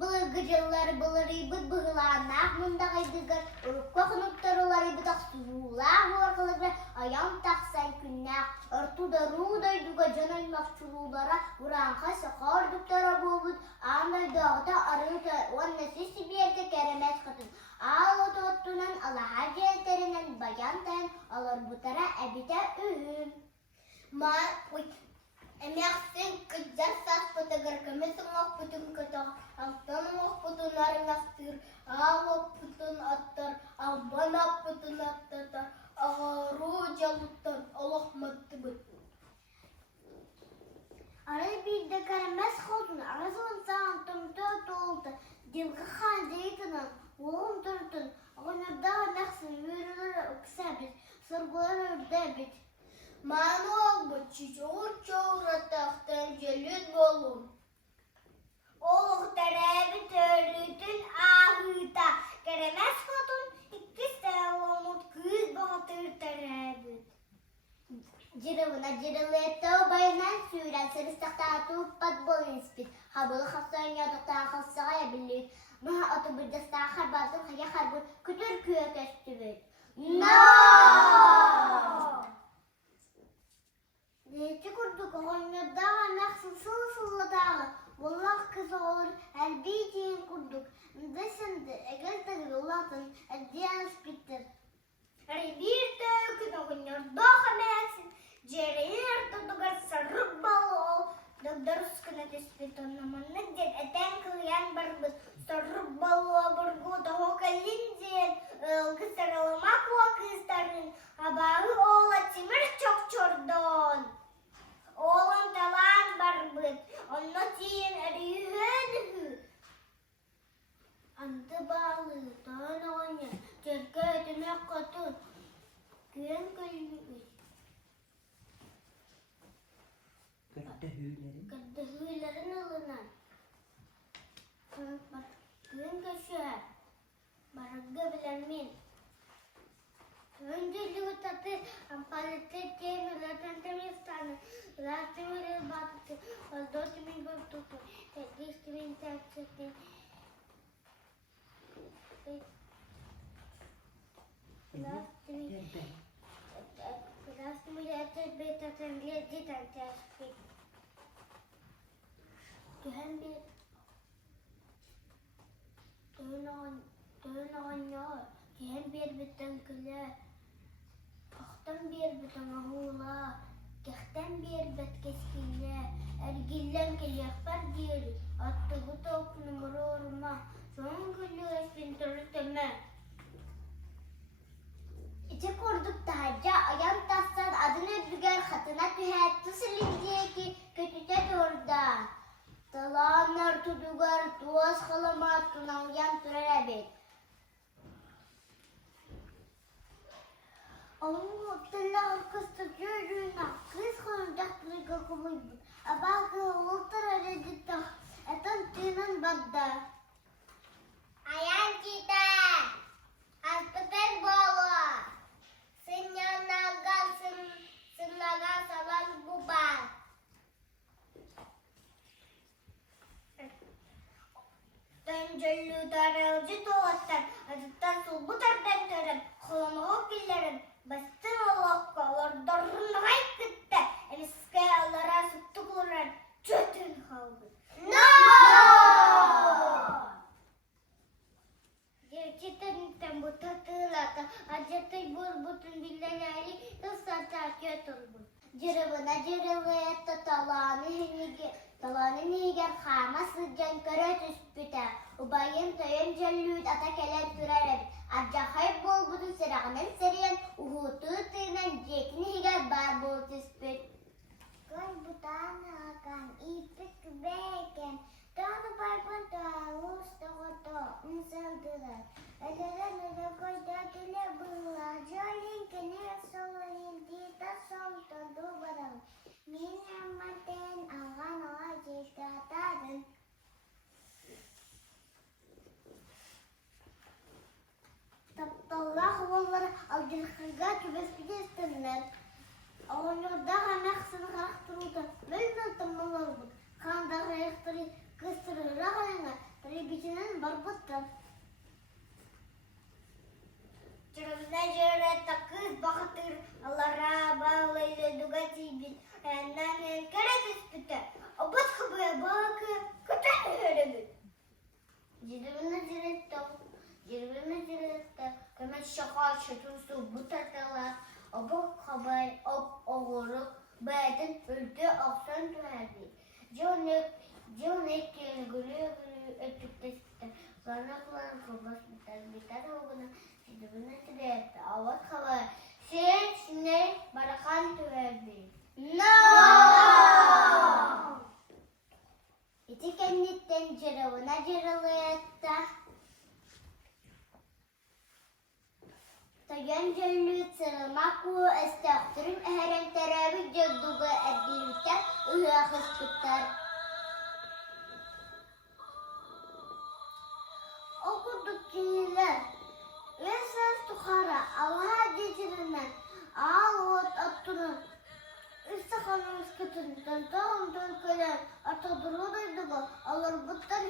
Bılıgıcıları bılırıybıt bıhılanaq mındağıydıgır, urukka xunuptarılarıybıt aqsuğulaq orqalıgır, ayam taqsan künnaq, ırtudaruudaydıga janaymakçululara uranqa saxardıktara bulbut, andaydağıta arıta, onnesi sibiyerke keremez qıtın. Ağlatı ottunan alaha jelterinen bayantan alır butara ebite ühüm. Emeksin kıccar sas pıtıgır kımısın ok pıtın kıtı, altanın ok pıtın arınastır, ağ ok pıtın attar, ağbana pıtın attatar, ağaru jaluttan Allah mattı bıtın. Arayı bir de keremez xodun, arasın sağın tümtü oldu, dilgi xan zeytinin, oğun turtun, ağınırdağı naksin, yürürür öksebit, sırgılar ördebit. Manu olbut, çiçoğur çoğura taxtan jelüt bolun. Oluq terebi törütün ahıta, keremez xodun, iki sağlamut kız batır terebit. Jirıvına jirılı bayınan süren sırıstaktan tuğpat bolun ispit. Habılı xafsan yadıqtan xafsağa billik. Maha atı bir dastan xarbatın xaya xarbun kütür küye köstübüt. No! Neyci kurduk oğunlardağa naqsın sılsılı dağı. Wallah kız olur elbiyeceğin kurduk. Ndesindi eger tagi Allah'tan eldiyan ispittir. Bir tökün oğunlardağa meksin. Jereyin artudugar sarıp balı ol. Dogdar uskına tespit onnamanlık jet eten kılyan barbız. Sarıp balı ol burguda hokalin jet. Ilgı sarılamak vakıstarın. Habağı oğla çimir çok çordon. Oğlum talan barbız. Onunla tiyin eriyühü. Antı bağlı, tağın oğanya. Cerke ödemek katın. Güven köyümüz. Gıddahülerin alınan. Güven köşüğe. Baragga bilenmin. Önceliği tatı ampalete kemilerden temiz tanı. Lastimleri baktı. Valdortimin baktığı. Teklistimin tercihti. Lastimleri tercihti. Tercihti. Güven bir dön oynuyor. Güven bir bitten küle. Aktan bir bitten ahula. Kekten bir bet keskile. Ergillen kelyakbar diyeli. Attığı top numara orma. Son gülü espin törüteme. İçe kurduk tahaca ayam tassan adını ödüger hatına tühetti silindiye ki kötüce orada. Talanlar tudugar tuas kalamat tunangyan türebet. Allah tella arkasta görüna kız konacak tırıga kumuydu. Abakı oltar aracıta etan tünen badda. Ayam kita aspeten bawa. Senyaga salan bubar. Tencellu daralcı doğattan, adıttan sulbutardan törem, kolamağı pillerim, bastın Allah kalır, darın haykıttı, emiske Allah'a sıktıkların, çötün kaldı. No! Gerçekten bu tatılata, acıtı burbutun dilleri, ısata kötülbün. Jırıvına talanı niger xaması can köret üspüte. Ubayın töyün jellüt ata kelen türereb. Arca xayb bol budun sırağının sırıyan uhutu tığınan jekini higer bar bol tüspüt. Gön butana kan ipik beken. Tonu barban tağus toğutu nsıldılar. Eleren öde koyda tüle bıla. Jolin kenir solayın tita soltan dubaram. Minamaten ağan ağacı tatarın. Taptallah valları aldırkıga kübespide isterler. Ağınırdağa naqsını qaraxtırıldı. Mölmel tammalar bud. Qandağı ayıqtırı kıstırıra qalanga. Taribi barbatta. Cırımda cırı takız bakatır, Allah'a bağlıyla dugati bin, Renden kere tespite, Abat kabaya bakı, kötü öğrenir. Cırımda cırıtta, Kemet şakal şetusu bu tartalar, Abat kabay, oğuruk, Beden öldü aksan tüherdi. Jonek gülü ötükte sitte. Zanakların kobas biter oğuna. Sidibine tirette avat kava. Sine barakan tüherdi. No! İti kenditten cırıvına cırılıyette. Tayan jönlü sırılmakı estağfirüm ehren teravih jadduga edilükten ıhı kıskıttar. Okuduk kiler ve söz tukara Allah'a getirilen ağlıt attırın. İstakanımız kötünden doğum dönköler atadırı duyduğu alır bıttar